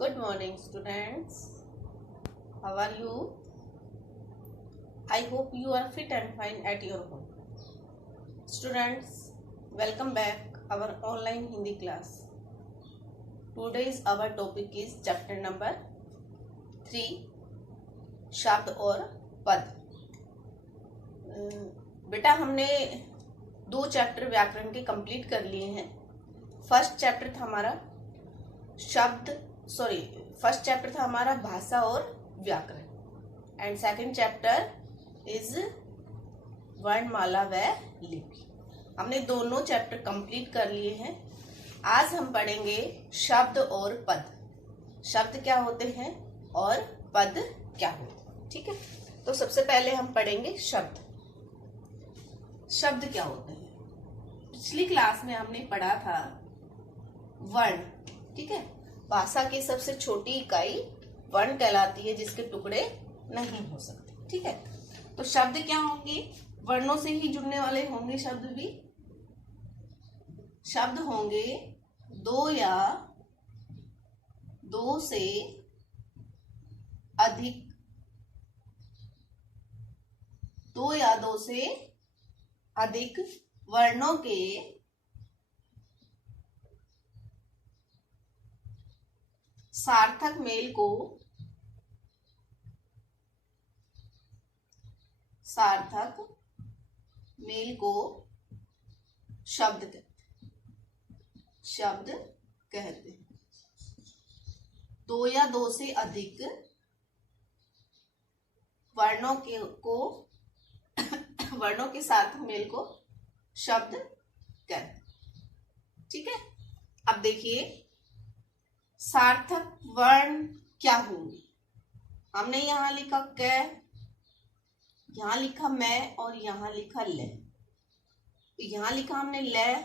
Good morning, students. How are you? I hope you are fit and fine at your home. Students, welcome back our online Hindi class. Today's our topic is chapter number 3, शब्द और पद. बेटा हमने 2 chapter व्याकरण के complete कर लिए हैं. फर्स्ट चैप्टर था हमारा भाषा और व्याकरण एंड सेकंड चैप्टर इज वर्णमाला व लिपि. हमने दोनों चैप्टर कंप्लीट कर लिए हैं. आज हम पढ़ेंगे शब्द और पद. शब्द क्या होते हैं और पद क्या होते हैं. ठीक है, तो सबसे पहले हम पढ़ेंगे शब्द. शब्द क्या होते हैं? पिछली क्लास में हमने पढ़ा था वर्ण. ठीक है, भाषा की सबसे छोटी इकाई वर्ण कहलाती है जिसके टुकड़े नहीं हो सकते. ठीक है, तो शब्द क्या होंगे? वर्णों से ही जुड़ने वाले होंगे शब्द भी. शब्द होंगे दो या दो से अधिक वर्णों के सार्थक मेल को शब्द कहते हैं. दो या दो से अधिक वर्णों के सार्थक मेल को शब्द कहते हैं. ठीक है, अब देखिए सार्थक वर्ण क्या होंगे. हमने यहां लिखा क, यहां लिखा मैं और यहां लिखा ल. यहां लिखा हमने ल,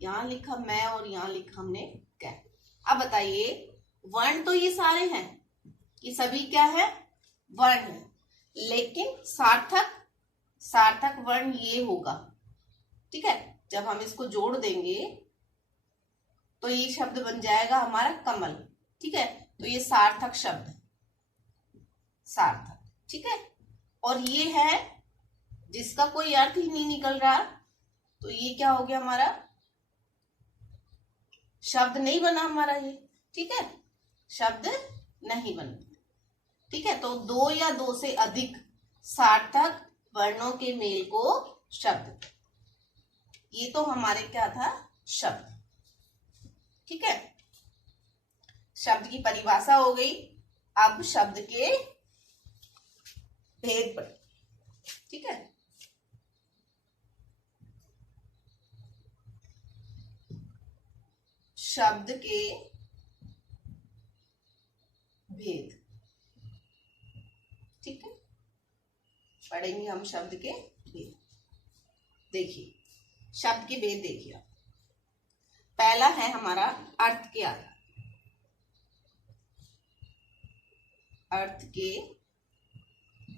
यहां लिखा मैं और यहां लिखा हमने क. अब बताइए वर्ण तो ये सारे हैं, ये सभी क्या है? वर्ण है. लेकिन सार्थक वर्ण ये होगा. ठीक है, जब हम इसको जोड़ देंगे तो ये शब्द बन जाएगा हमारा कमल. ठीक है, तो ये सार्थक शब्द है, सार्थक. ठीक है, और ये है जिसका कोई अर्थ ही नहीं निकल रहा, तो ये क्या हो गया हमारा? शब्द नहीं बना हमारा ये. ठीक है, शब्द नहीं बना. ठीक है, तो दो या दो से अधिक सार्थक वर्णों के मेल को शब्द. ये तो हमारे क्या था? शब्द. ठीक है, शब्द की परिभाषा हो गई. अब शब्द के भेद पर. ठीक है, शब्द के भेद. ठीक है, पढ़ेंगे हम शब्द के भेद. देखिए शब्द के भेद देखिए. पहला है हमारा अर्थ के आधार. अर्थ के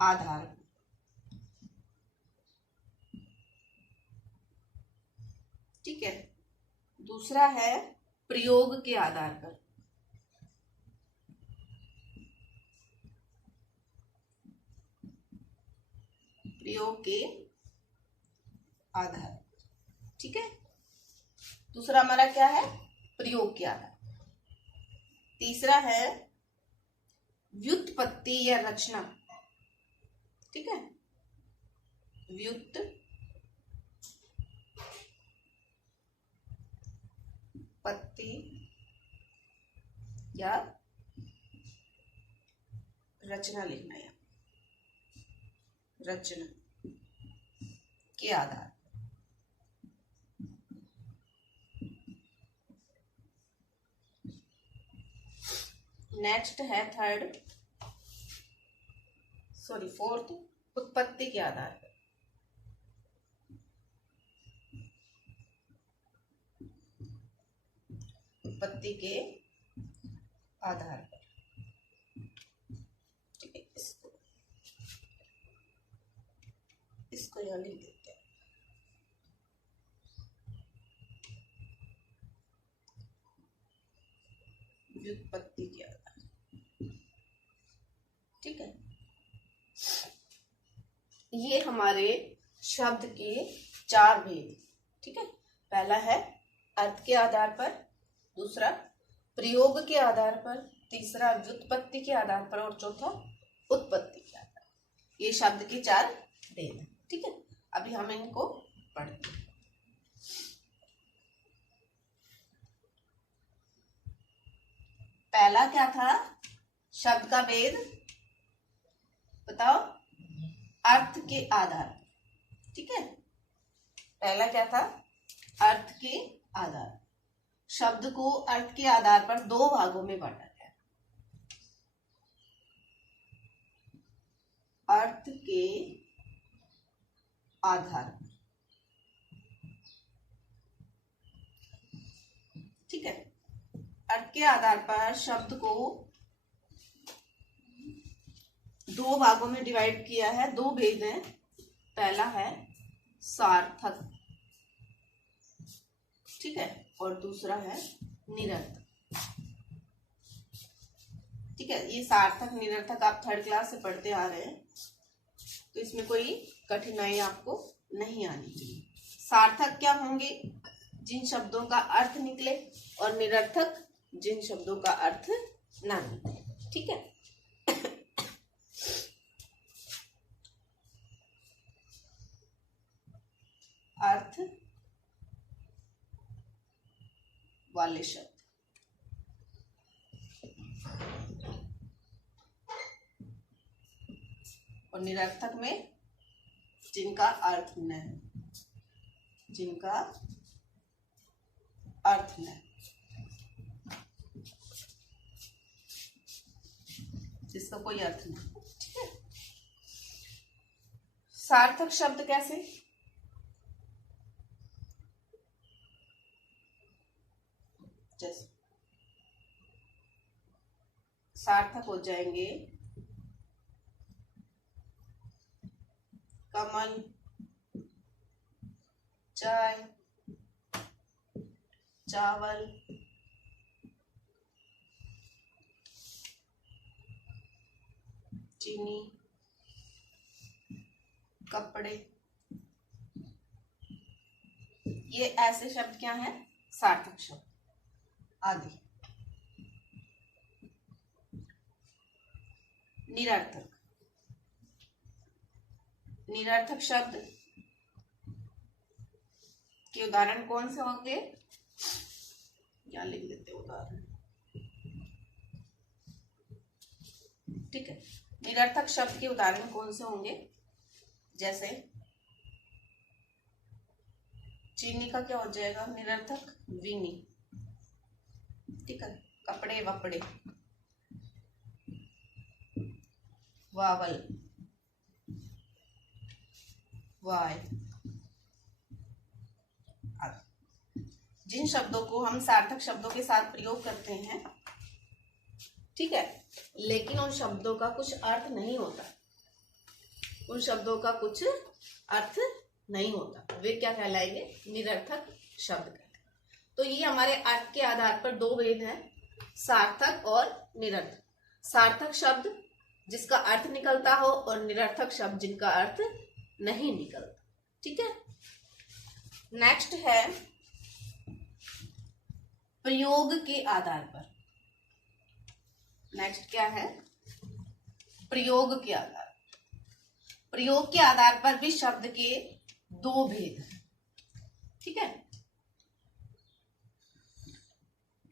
आधार. ठीक है, दूसरा है प्रयोग के आधार पर. प्रयोग के आधार. ठीक है, दूसरा हमारा क्या है? प्रयोग के आधार. तीसरा है व्युत्पत्ति या रचना. ठीक है, व्युत्पत्ति या रचना लिखना है. रचना के आधार. नेक्स्ट है फोर्थ उत्पत्ति के आधार पर. उत्पत्ति के आधार पर. ठीक है, इसको यहां लिख देते हैं. व्युत्पत्ति के आधार। ठीक है, ये हमारे शब्द के 4 भेद। ठीक है, पहला है अर्थ के आधार पर, दूसरा प्रयोग के आधार पर, तीसरा व्युत्पत्ति के आधार पर और चौथा उत्पत्ति के आधार पर। ये शब्द के 4 भेद हैं। ठीक है, अभी हम इनको पढ़ते हैं। पहला क्या था शब्द का भेद, बताओ? अर्थ के आधार। ठीक है, पहला क्या था? अर्थ के आधार। शब्द को अर्थ के आधार पर 2 भागों में बांटा गया। अर्थ के आधार। ठीक है, अर्थ के आधार पर शब्द को 2 भागों में डिवाइड किया है। 2 भेद हैं। पहला है सार्थक, ठीक है, और दूसरा है निरर्थक। ठीक है, ये सार्थक निरर्थक आप 3rd क्लास से पढ़ते आ रहे हैं, तो इसमें कोई कठिनाई आपको नहीं आनी चाहिए। सार्थक क्या होंगे? जिन शब्दों का अर्थ निकले, और निरर्थक जिन शब्दों का अर्थ ना निकले। ठीक है, अर्थ वाले शब्द और निरर्थक में जिनका अर्थ न है, जिनका अर्थ न है, जिसका कोई अर्थ नहीं। ठीक है, सार्थक शब्द कैसे? जैसे सार्थक हो जाएंगे कमल, चाय, चावल, चीनी, कपड़े। ये ऐसे शब्द क्या हैं? सार्थक शब्द। आदि। निरर्थक। निरर्थक शब्द के उदाहरण कौन से होंगे? क्या लिख देते उदाहरण। ठीक है, निरर्थक शब्द के उदाहरण कौन से होंगे? जैसे चीनी का क्या हो जाएगा निरर्थक? वीनी। ठीक है, कपड़े वपड़े, वावल, वाय। जिन शब्दों को हम सार्थक शब्दों के साथ प्रयोग करते हैं, ठीक है, लेकिन उन शब्दों का कुछ अर्थ नहीं होता, उन शब्दों का कुछ अर्थ नहीं होता, वे क्या कहलाएंगे? निरर्थक शब्द। तो ये हमारे अर्थ के आधार पर 2 भेद हैं, सार्थक और निरर्थक। सार्थक शब्द जिसका अर्थ निकलता हो और निरर्थक शब्द जिनका अर्थ नहीं निकलता। ठीक है, नेक्स्ट है प्रयोग के आधार पर। नेक्स्ट क्या है? प्रयोग के आधार। प्रयोग के आधार पर भी शब्द के 2 भेद हैं। ठीक है,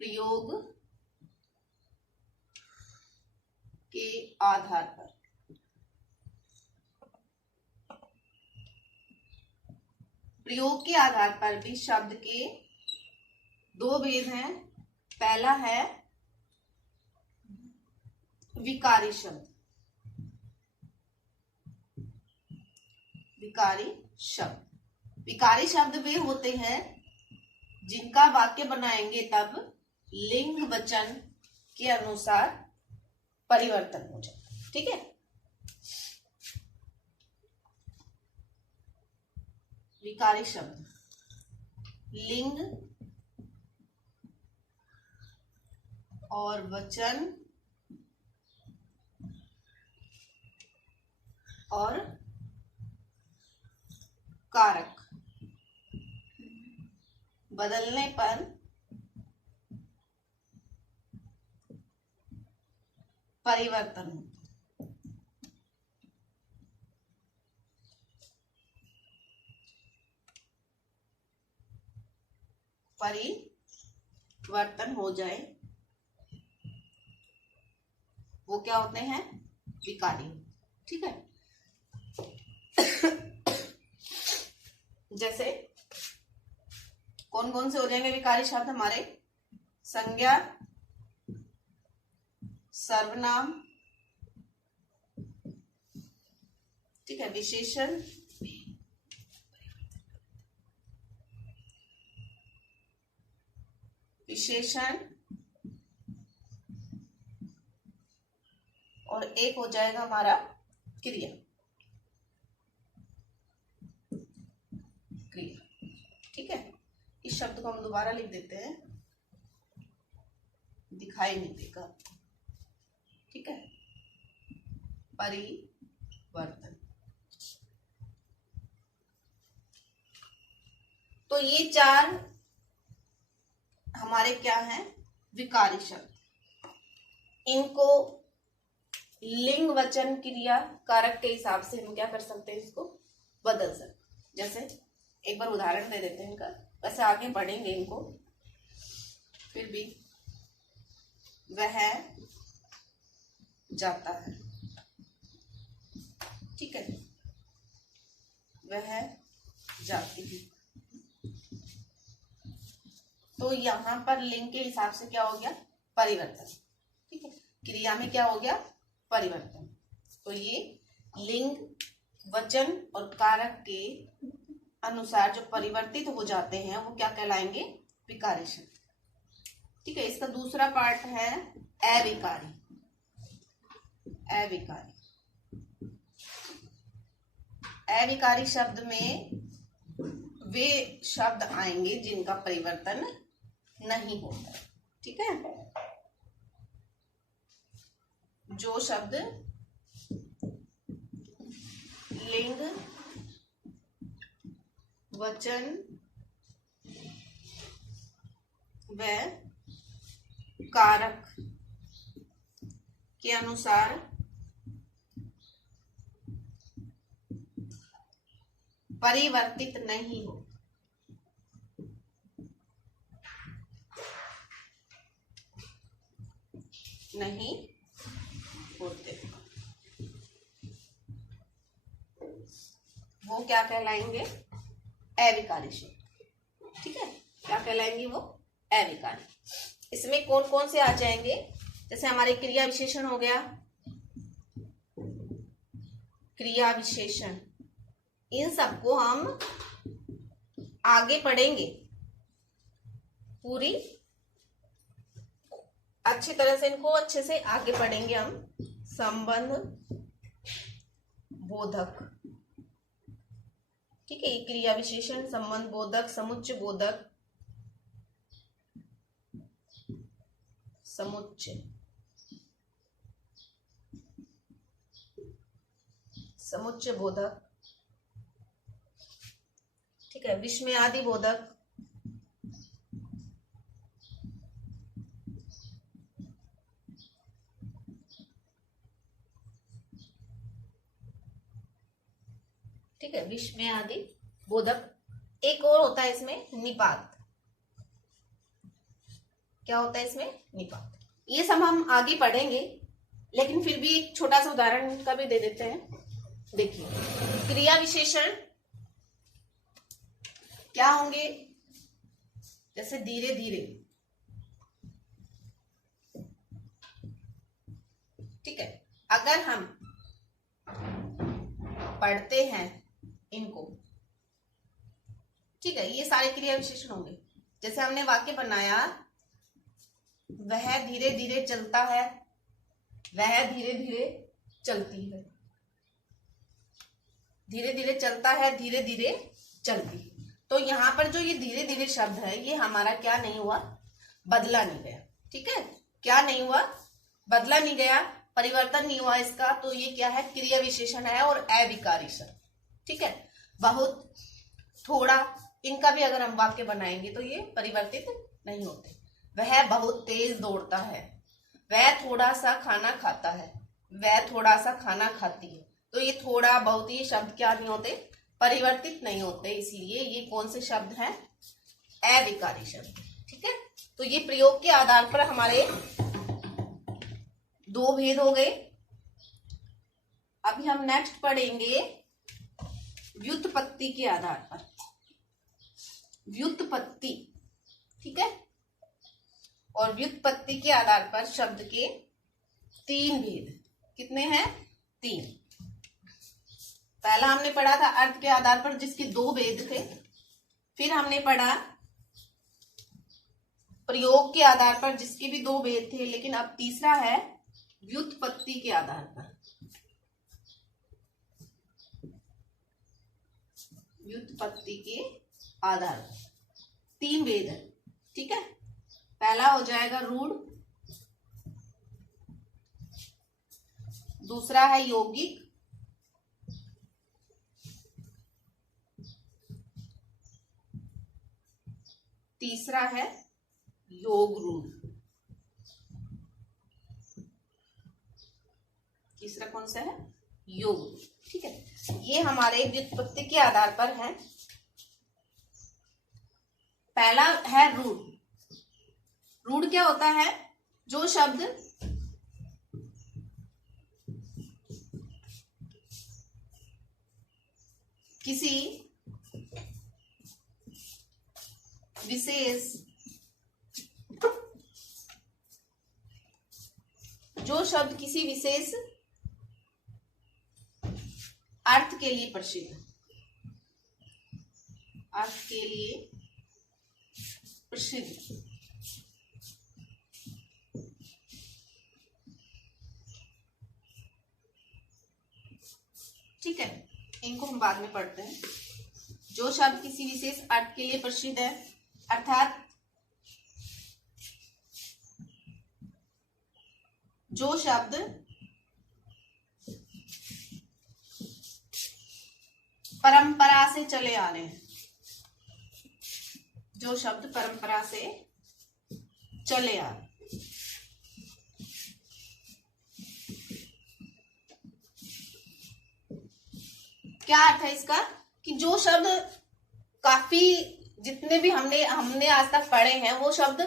प्रयोग के आधार पर। प्रयोग के आधार पर भी शब्द के 2 भेद हैं। पहला है विकारी शब्द। विकारी शब्द। विकारी शब्द वे होते हैं जिनका वाक्य बनाएंगे तब लिंग वचन के अनुसार परिवर्तन हो जाए। ठीक है, विकारी शब्द लिंग और वचन और कारक बदलने पर परिवर्तन होता है। परिवर्तन हो जाए वो क्या होते हैं? विकारी। ठीक है। जैसे कौन कौन से हो जाएंगे विकारी शब्द हमारे? संज्ञा, सर्वनाम, ठीक है, विशेषण, और एक हो जाएगा हमारा क्रिया। ठीक है। इस शब्द को हम दोबारा लिख देते हैं, दिखाई नहीं देगा। ठीक है। परिवर्तन। तो ये चार हमारे क्या हैं? विकारी शब्द। इनको लिंग, वचन, क्रिया, कारक के हिसाब से हम क्या कर सकते हैं? इसको बदल सकते। जैसे एक बार उदाहरण दे देते हैं इनका, वैसे आगे बढ़ेंगे इनको, फिर भी वह जाता है। ठीक है। वह जाती है। तो यहां पर लिंग के हिसाब से क्या हो गया? परिवर्तन। ठीक है। क्रिया में क्या हो गया? परिवर्तन। तो ये लिंग, वचन और कारक के अनुसार जो परिवर्तित हो जाते हैं वो क्या कहलाएंगे? विकारी शब्द। ठीक है। इसका दूसरा पार्ट है अविकारी। अविकारी शब्द में वे शब्द आएंगे जिनका परिवर्तन नहीं होता। ठीक है। जो शब्द लिंग, वचन व कारक के अनुसार परिवर्तित नहीं हो, नहीं होते, वो क्या कहलाएंगे? अविकारी शब्द। ठीक है। क्या कहलाएंगे वो? अविकारी। इसमें कौन कौन से आ जाएंगे? जैसे हमारे क्रिया विशेषण हो गया, क्रिया विशेषण, इन सबको हम आगे पढ़ेंगे, पूरी अच्छी तरह से इनको अच्छे से आगे पढ़ेंगे हम। संबंध बोधक। ठीक है। ये क्रिया विशेषण, संबंध बोधक, समुच्चय बोधक, समुच्चय बोधक। ठीक है। विस्मयादि बोधक, ठीक है, विस्मयादि बोधक। एक और होता है इसमें निपात। क्या होता है इसमें? निपात। ये सब हम आगे पढ़ेंगे, लेकिन फिर भी एक छोटा सा उदाहरण का भी दे देते हैं। देखिए, क्रिया विशेषण क्या होंगे? जैसे धीरे धीरे। ठीक है। अगर हम पढ़ते हैं इनको, ठीक है, ये सारे क्रिया विशेषण होंगे। जैसे हमने वाक्य बनाया, वह धीरे धीरे चलता है, वह धीरे धीरे चलती है, धीरे धीरे चलता है, धीरे धीरे चलती है। तो यहां पर जो ये धीरे धीरे शब्द है, ये हमारा क्या नहीं हुआ? बदला नहीं गया। ठीक है। क्या नहीं हुआ, बदला नहीं गया, परिवर्तन नहीं हुआ इसका, तो ये क्या है, क्रिया विशेषण है और अविकारी शब्द। ठीक है, बहुत, थोड़ा, इनका भी अगर हम वाक्य बनाएंगे तो ये परिवर्तित नहीं होते। वह बहुत तेज दौड़ता है, वह थोड़ा सा खाना खाता है, वह थोड़ा सा खाना खाती है। तो ये थोड़ा बहुत, ये शब्द क्या नहीं होते, परिवर्तित नहीं होते, इसलिए ये कौन से शब्द हैं, अविकारी शब्द। ठीक है, तो ये प्रयोग के आधार पर हमारे दो भेद हो गए। अभी हम नेक्स्ट पढ़ेंगे व्युत्पत्ति के आधार पर, व्युत्पत्ति। ठीक है, और व्युत्पत्ति के आधार पर शब्द के तीन भेद, कितने हैं, तीन। पहला हमने पढ़ा था अर्थ के आधार पर जिसके दो भेद थे, फिर हमने पढ़ा प्रयोग के आधार पर जिसके भी दो भेद थे, लेकिन अब तीसरा है व्युत्पत्ति के आधार पर। व्युत्पत्ति के आधार पर तीन भेद है। ठीक है, पहला हो जाएगा रूढ़, दूसरा है यौगिक, तीसरा है योग रूढ़। तीसरा कौन सा है, योग। ठीक है, ये हमारे व्युत्पत्ति के आधार पर है। पहला है रूढ़। रूढ़ क्या होता है, जो शब्द किसी विशेष, जो शब्द किसी विशेष अर्थ के लिए प्रसिद्ध है, अर्थ के लिए प्रसिद्ध। ठीक है, इनको हम बाद में पढ़ते हैं। जो शब्द किसी विशेष अर्थ के लिए प्रसिद्ध है, अर्थात जो शब्द परंपरा से चले आ रहे हैं, जो शब्द परंपरा से चले आ रहे हैं। क्या अर्थ है इसका, कि जो शब्द काफी, जितने भी हमने आज तक पढ़े हैं, वो शब्द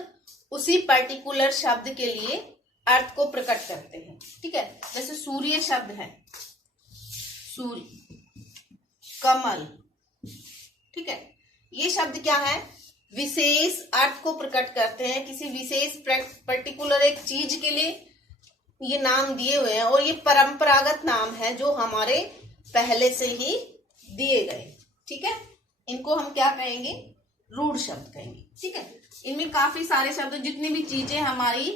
उसी पर्टिकुलर शब्द के लिए अर्थ को प्रकट करते हैं। ठीक है, जैसे सूर्य शब्द है, सूर्य, कमल। ठीक है, ये शब्द क्या है, विशेष अर्थ को प्रकट करते हैं, किसी विशेष पर्टिकुलर एक चीज के लिए ये नाम दिए हुए हैं, और ये परंपरागत नाम है जो हमारे पहले से ही दिए गए। ठीक है, इनको हम क्या कहेंगे, रूढ़ शब्द कहेंगे। ठीक है, इनमें काफी सारे शब्द, जितनी भी चीजें हमारी,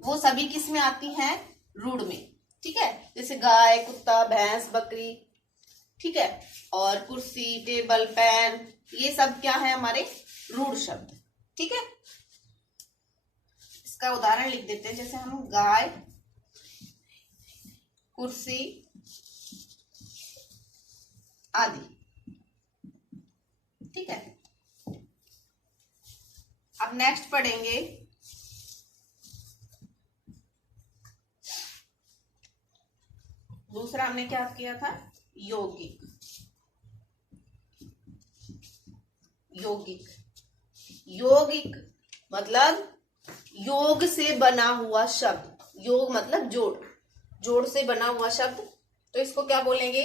वो सभी किस में आती हैं, रूढ़ में। ठीक है, जैसे गाय, कुत्ता, भैंस, बकरी। ठीक है, और कुर्सी, टेबल, पेन, ये सब क्या है, हमारे रूढ़ शब्द। ठीक है, इसका उदाहरण लिख देते हैं, जैसे हम गाय, कुर्सी आदि। ठीक है, अब नेक्स्ट पढ़ेंगे दूसरा, हमने क्या किया था, यौगिक। यौगिक, यौगिक मतलब योग से बना हुआ शब्द। योग मतलब जोड़, जोड़ से बना हुआ शब्द। तो इसको क्या बोलेंगे,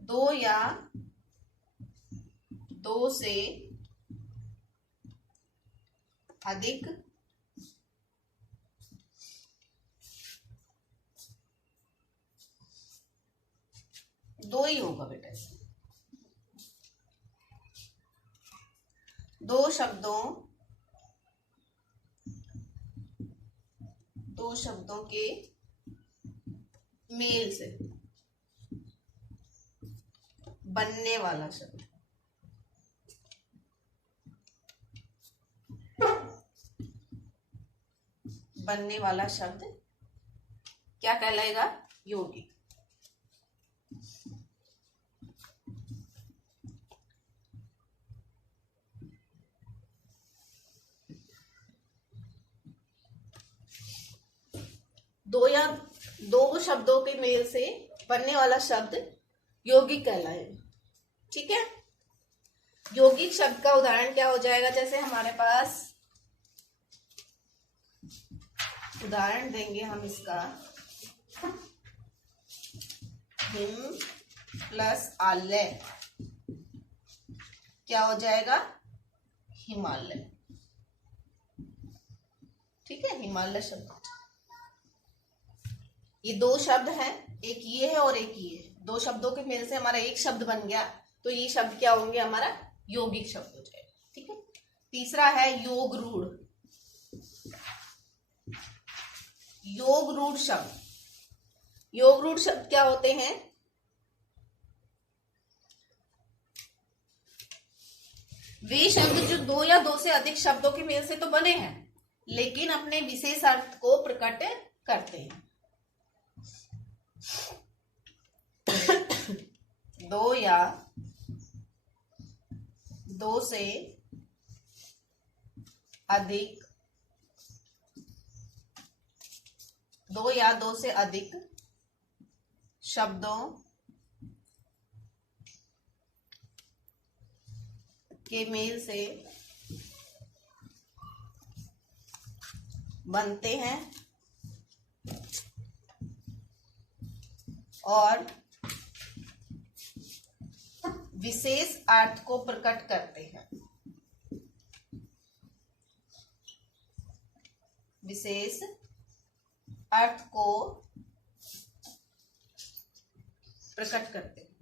दो या दो से अधिक दो ही होगा बेटा, दो शब्दों के मेल से बनने वाला शब्द। बनने वाला शब्द क्या कहलाएगा? यौगिक। दो शब्दों के मेल से बनने वाला शब्द यौगिक कहलाएगा। ठीक है, यौगिक शब्द का उदाहरण क्या हो जाएगा? जैसे हमारे पास उदाहरण देंगे हम इसका, हिम प्लस आलय क्या हो जाएगा? हिमालय। ठीक है, हिमालय शब्द। ये दो शब्द हैं, एक ये है और एक ये है। दो शब्दों के मेल से हमारा एक शब्द बन गया, तो ये शब्द क्या होंगे? हमारा यौगिक शब्द हो जाएगा। ठीक है, तीसरा है योग रूढ़। योग रूढ़ शब्द, योग रूढ़ शब्द क्या होते हैं? वे शब्द जो दो या दो से अधिक शब्दों के मेल से तो बने हैं, लेकिन अपने विशेष अर्थ को प्रकट करते हैं। दो या दो से अधिक, दो या दो से अधिक शब्दों के मेल से बनते हैं और विशेष अर्थ को प्रकट करते हैं। विशेष अर्थ को प्रकट करते हैं।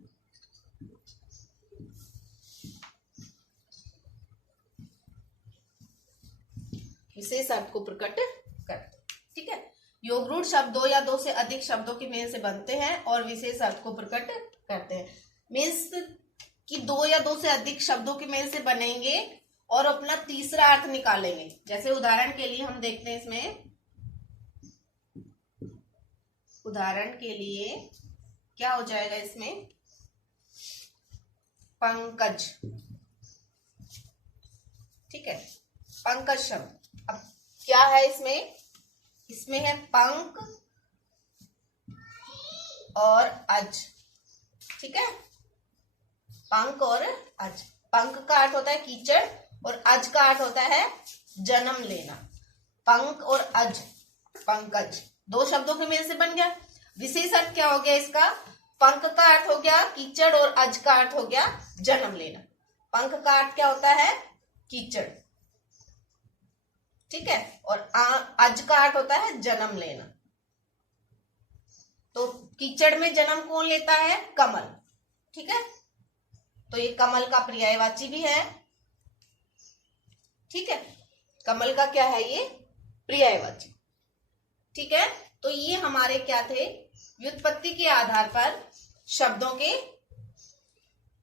विशेष अर्थ को प्रकट करते। ठीक है, योग रूढ़ शब्द दो या दो से अधिक शब्दों के मेल से बनते हैं और विशेष अर्थ को प्रकट करते हैं। मीन्स कि दो या दो से अधिक शब्दों के मेल से बनेंगे और अपना तीसरा अर्थ निकालेंगे। जैसे उदाहरण के लिए हम देखते हैं इसमें, उदाहरण के लिए क्या हो जाएगा इसमें? पंकज। ठीक है, पंकज शब्द। अब क्या है इसमें? इसमें है पंक और अज। ठीक है, पंक और अज। पंक का अर्थ होता है कीचड़ और अज का अर्थ होता है जन्म लेना। पंक और अज, पंकज, दो शब्दों के मेल से बन गया। विशेष अर्थ क्या हो गया इसका? पंक का अर्थ हो गया कीचड़ और अज का अर्थ हो गया जन्म लेना। पंक का अर्थ क्या होता है? कीचड़। ठीक है, और अज का अर्थ होता है जन्म लेना। तो कीचड़ में जन्म कौन लेता है? कमल। ठीक है, तो ये कमल का पर्यायवाची भी है। ठीक है, कमल का क्या है? ये पर्यायवाची। ठीक है, तो ये हमारे क्या थे? व्युत्पत्ति के आधार पर शब्दों के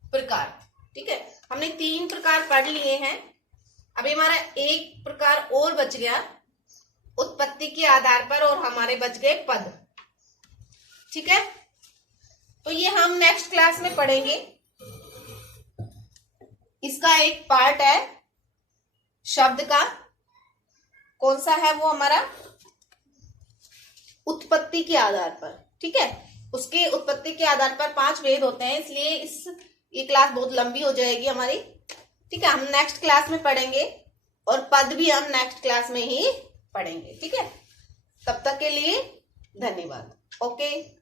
प्रकार। ठीक है, हमने 3 प्रकार पढ़ लिए हैं। अभी हमारा एक प्रकार और बच गया उत्पत्ति के आधार पर, और हमारे बच गए पद। ठीक है, तो ये हम नेक्स्ट क्लास में पढ़ेंगे। इसका एक पार्ट है शब्द का, कौन सा है वो? हमारा उत्पत्ति के आधार पर। ठीक है, उसके उत्पत्ति के आधार पर 5 वेद होते हैं, इसलिए ये क्लास बहुत लंबी हो जाएगी हमारी। ठीक है, हम नेक्स्ट क्लास में पढ़ेंगे और पद भी हम नेक्स्ट क्लास में ही पढ़ेंगे। ठीक है, तब तक के लिए धन्यवाद। ओके।